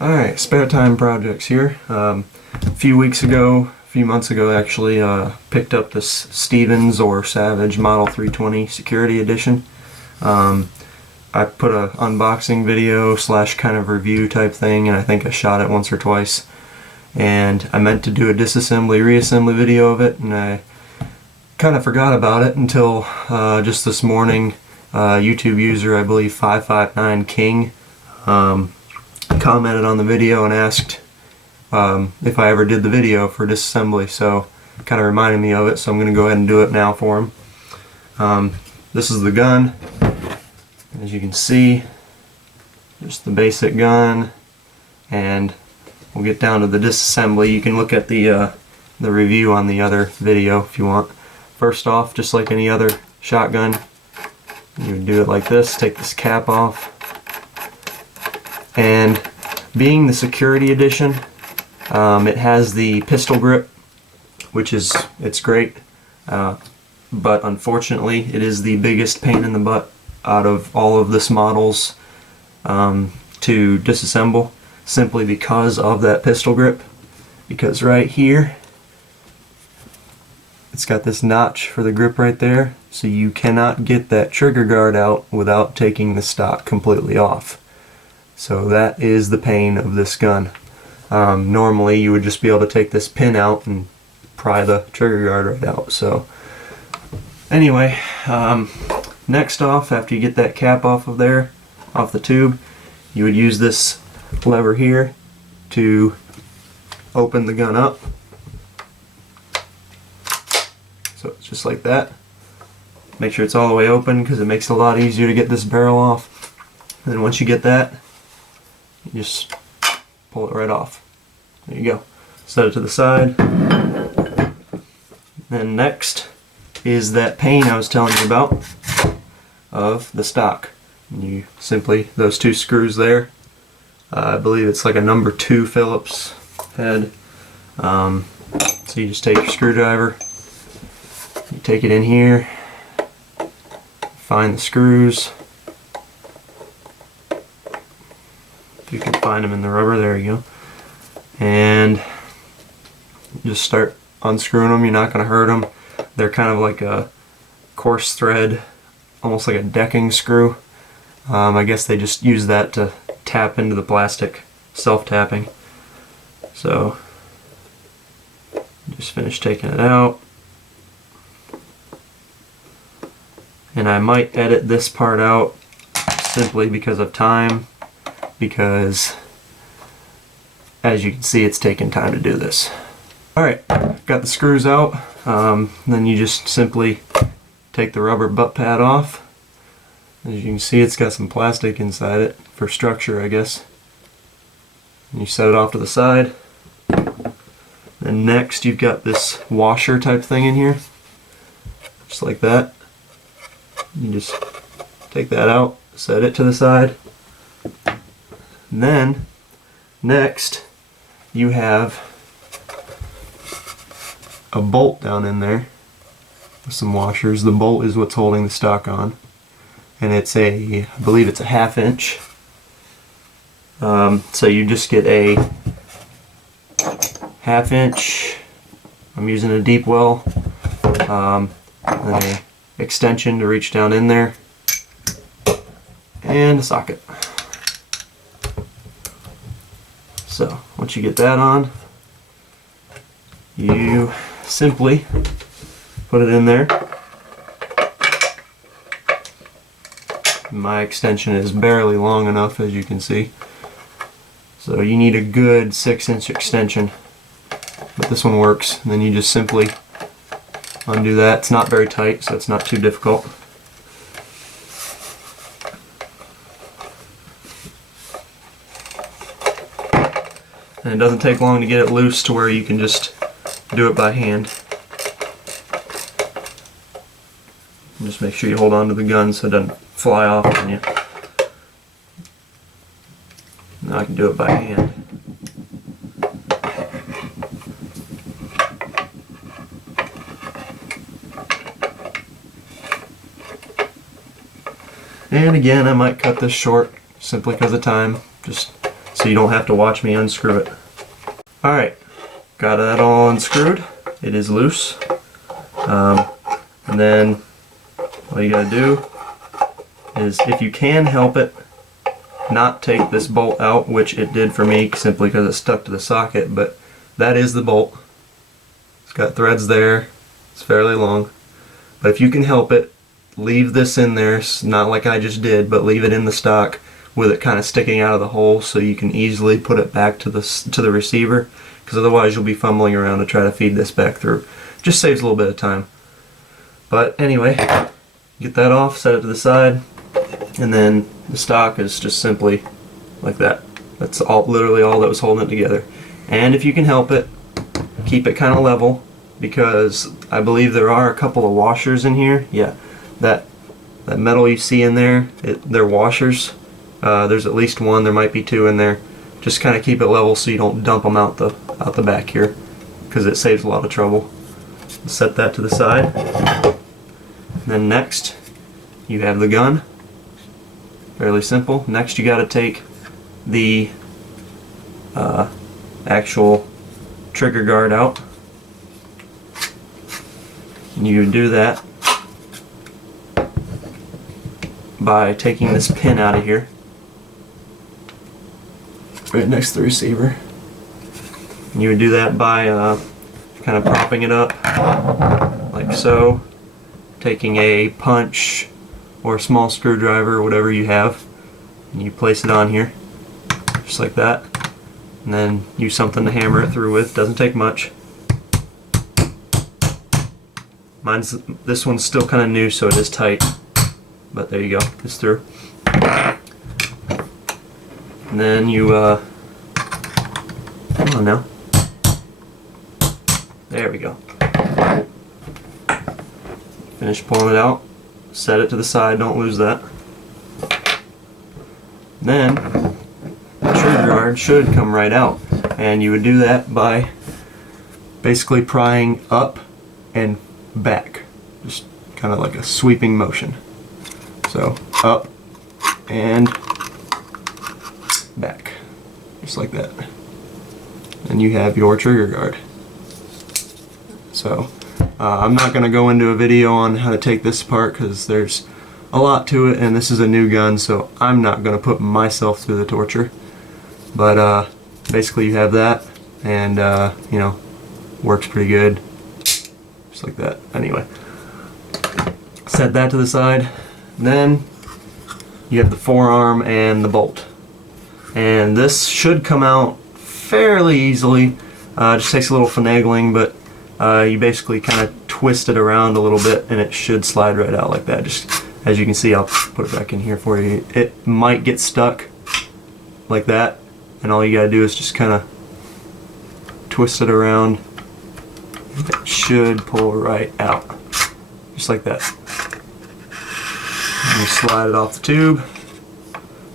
Alright, spare time projects here. A few months ago actually, picked up this Stevens or Savage Model 320 Security Edition. I put a unboxing video / kind of review type thing, and I think I shot it once or twice. And I meant to do a disassembly, reassembly video of it, and I kind of forgot about it until just this morning. YouTube user, I believe 559King, commented on the video and asked if I ever did the video for disassembly, so kind of reminded me of it, so I'm going to go ahead and do it now for him. This is the gun. As you can see, just the basic gun, and we'll get down to the disassembly. You can look at the review on the other video if you want. First off, just like any other shotgun, you would do it like this, take this cap off, and being the Security Edition, it has the pistol grip, which it's great, but unfortunately it is the biggest pain in the butt out of all of this models to disassemble, simply because of that pistol grip. Because right here it's got this notch for the grip right there, so you cannot get that trigger guard out without taking the stock completely off. So that is the pain of this gun. Normally you would just be able to take this pin out and pry the trigger guard right out. So anyway, next off, after you get that cap off of there, off the tube, you would use this lever here to open the gun up. So it's just like that. Make sure it's all the way open because it makes it a lot easier to get this barrel off. And then once you get that, you just pull it right off. There you go. Set it to the side. Then next is that pane I was telling you about of the stock. And you simply, those two screws there, I believe it's like a number 2 Phillips head. So you just take your screwdriver, you take it in here, find the screws. If you can find them in the rubber, there you go. And just start unscrewing them. You're not going to hurt them. They're kind of like a coarse thread, almost like a decking screw. I guess they just use that to tap into the plastic, self-tapping. So just finish taking it out. And I might edit this part out simply because of time, because as you can see, it's taking time to do this. Alright, got the screws out. Then you just simply take the rubber butt pad off. As you can see, it's got some plastic inside it for structure, I guess. And you set it off to the side. Then next you've got this washer type thing in here, just like that. You just take that out, set it to the side. And then next you have a bolt down in there with some washers. The bolt is what's holding the stock on, and it's I believe it's a 1/2 inch. So you just get a 1/2 inch. I'm using a deep well, and a extension to reach down in there, and a socket. So once you get that on, you simply put it in there. My extension is barely long enough, as you can see, so you need a good 6-inch extension, but this one works. And then you just simply undo that. It's not very tight, so it's not too difficult. And it doesn't take long to get it loose to where you can just do it by hand. And just make sure you hold on to the gun so it doesn't fly off on you. Now I can do it by hand. And again, I might cut this short simply because of time. Just so you don't have to watch me unscrew it. Alright, got that all unscrewed. It is loose. And then all you gotta do is, if you can help it, not take this bolt out, which it did for me simply because it stuck to the socket, but that is the bolt. It's got threads there. It's fairly long. But if you can help it, leave this in there, not like I just did, but leave it in the stock with it kind of sticking out of the hole so you can easily put it back to the receiver, because otherwise you'll be fumbling around to try to feed this back through. Just saves a little bit of time. But anyway, get that off, set it to the side, and then the stock is just simply like that. That's literally all that was holding it together. And if you can help it, keep it kind of level, because I believe there are a couple of washers in here. Yeah, that metal you see in there, they're washers. There's at least one, there might be two in there. Just kind of keep it level so you don't dump them out the back here, because it saves a lot of trouble. Set that to the side. And then next, you have the gun. Fairly simple. Next, you got to take the actual trigger guard out. And you do that by taking this pin out of here, right next to the receiver. And you would do that by kind of propping it up like so, taking a punch or a small screwdriver or whatever you have, and you place it on here just like that, and then use something to hammer it through with. Doesn't take much. This one's still kind of new, so it is tight, but there you go, it's through. And then you come on now, there we go. Finish pulling it out, set it to the side, don't lose that. Then the trigger guard should come right out, and you would do that by basically prying up and back, just kind of like a sweeping motion. So up and back, just like that, and you have your trigger guard. So I'm not going to go into a video on how to take this apart because there's a lot to it, and this is a new gun, so I'm not going to put myself through the torture. But basically you have that, and you know, works pretty good, just like that. Anyway, set that to the side. Then you have the forearm and the bolt, and this should come out fairly easily. Just takes a little finagling, but you basically kind of twist it around a little bit and it should slide right out like that. Just as you can see, I'll put it back in here for you. It might get stuck like that, and all you gotta do is just kind of twist it around. It should pull right out, just like that. And you slide it off the tube,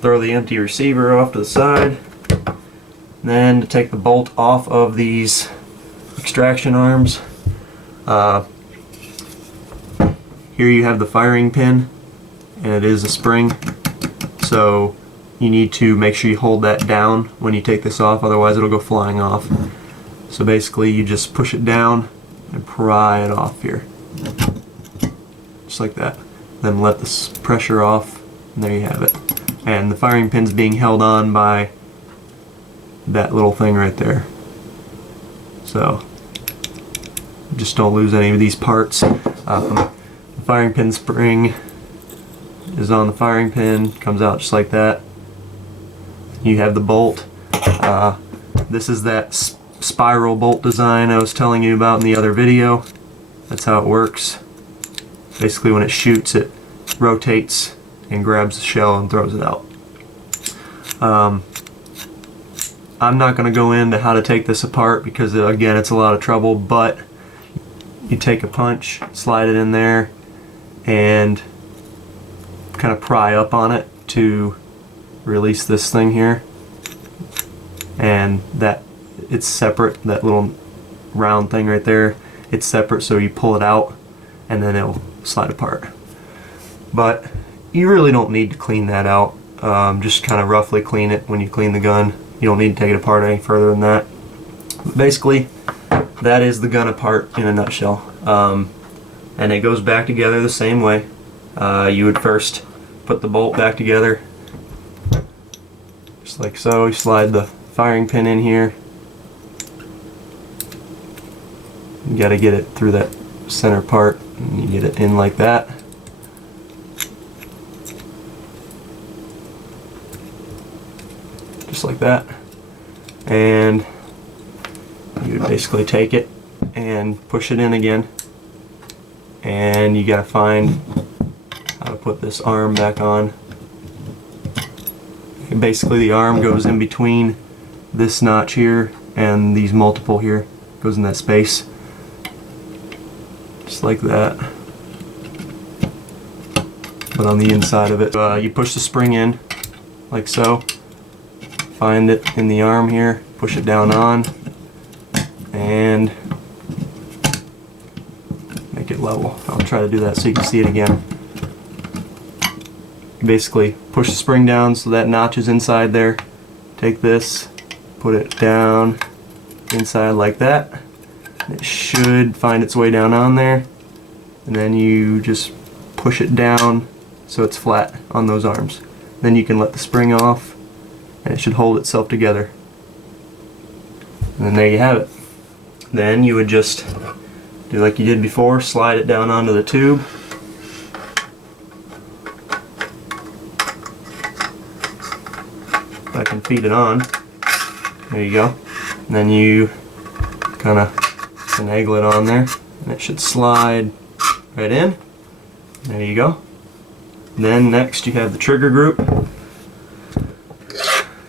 throw the empty receiver off to the side. Then to take the bolt off of these extraction arms, here you have the firing pin, and it is a spring, so you need to make sure you hold that down when you take this off, otherwise it'll go flying off. So basically you just push it down and pry it off here, just like that. Then let this pressure off, and there you have it. And the firing pin's being held on by that little thing right there. So just don't lose any of these parts. The firing pin spring is on the firing pin, comes out just like that. You have the bolt. This is that spiral bolt design I was telling you about in the other video. That's how it works. Basically when it shoots, it rotates and grabs the shell and throws it out. I'm not going to go into how to take this apart because again it's a lot of trouble, but you take a punch, slide it in there, and kind of pry up on it to release this thing here, and that it's separate, that little round thing right there, it's separate, so you pull it out and then it'll slide apart. But you really don't need to clean that out. Just kind of roughly clean it when you clean the gun, You don't need to take it apart any further than that. But basically, that is the gun apart in a nutshell. And it goes back together the same way. You would first put the bolt back together, just like so. You slide the firing pin in here. You got to get it through that center part, and you get it in like that. Just like that. And you would basically take it and push it in again. And you gotta find how to put this arm back on. And basically the arm goes in between this notch here and these multiple here. Goes in that space. Just like that. But on the inside of it, you push the spring in, like so. Find it in the arm here, push it down on, and make it level. I'll try to do that so you can see it again. You basically push the spring down so that notch is inside there. Take this, put it down inside like that. It should find its way down on there, and then you just push it down so it's flat on those arms. Then you can let the spring off, and it should hold itself together. And then there you have it. Then you would just do like you did before, slide it down onto the tube. If I can feed it on. There you go. And then you kind of finagle it on there, and it should slide right in. There you go. Then next you have the trigger group.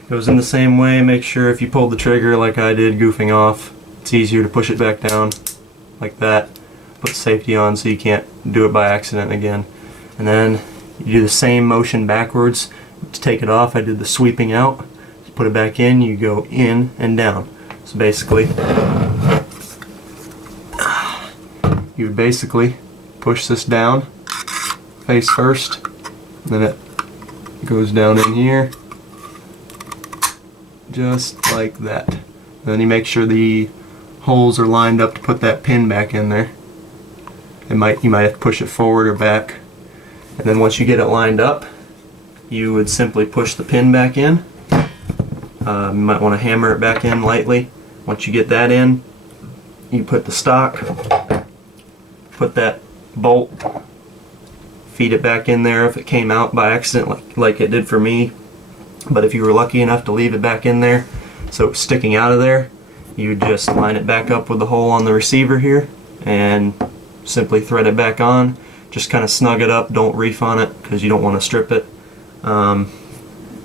Goes in the same way. Make sure if you pulled the trigger like I did goofing off, it's easier to push it back down like that. Put the safety on so you can't do it by accident again. And then you do the same motion backwards. To take it off, I did the sweeping out. You put it back in, you go in and down. So basically, you would basically push this down face first, then it goes down in here just like that. Then you make sure the holes are lined up to put that pin back in there. You might have to push it forward or back. And then once you get it lined up, you would simply push the pin back in. You might want to hammer it back in lightly. Once you get that in, you put the stock, put that bolt, feed it back in there if it came out by accident like it did for me. But if you were lucky enough to leave it back in there so it's sticking out of there, you would just line it back up with the hole on the receiver here and simply thread it back on. Just kind of snug it up, don't reef on it because you don't want to strip it.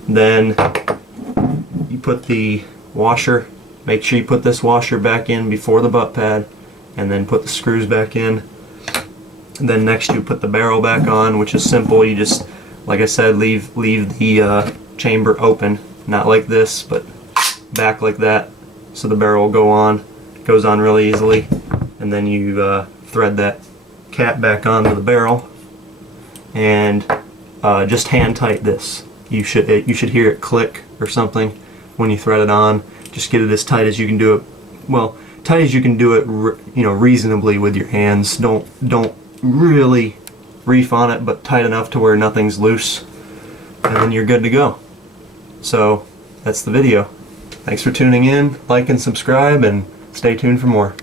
Then you put the washer, make sure you put this washer back in before the butt pad, and then put the screws back in. And then next you put the barrel back on, which is simple. You just, like I said, leave the chamber open, not like this, but back like that, so the barrel will go on. It goes on really easily. And then you thread that cap back onto the barrel, and just hand tight this. You should hear it click or something when you thread it on. Just get it as tight as you can do it. Well, tight as you can do it, reasonably with your hands. Don't really reef on it, but tight enough to where nothing's loose, and then you're good to go. So that's the video. Thanks for tuning in. Like and subscribe, and stay tuned for more.